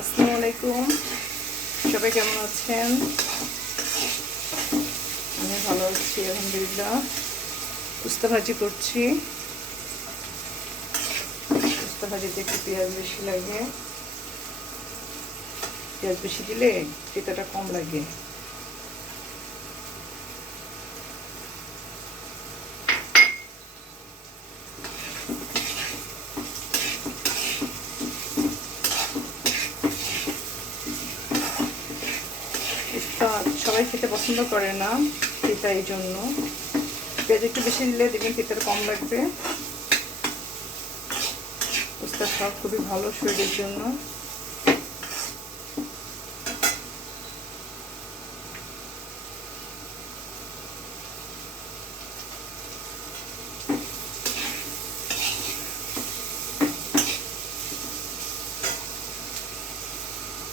আসসালামু আলাইকুম, সবাই কেমন আছেন? আমি ভালো আছি আলহামদুলিল্লাহ। উস্তা ভাজি করছি। উস্তা ভাজিতে একটু পেঁয়াজ বেশি লাগে, পেঁয়াজ বেশি দিলে তেতাটা কম লাগে। উস্তা সবাই খেতে পছন্দ করে না, তেতা, এই জন্য পেঁয়াজ একটু বেশি দিলে দেখবেন তেতাটা কম লাগবে। উস্তা খাওয়া খুবই ভালো শরীরের জন্য।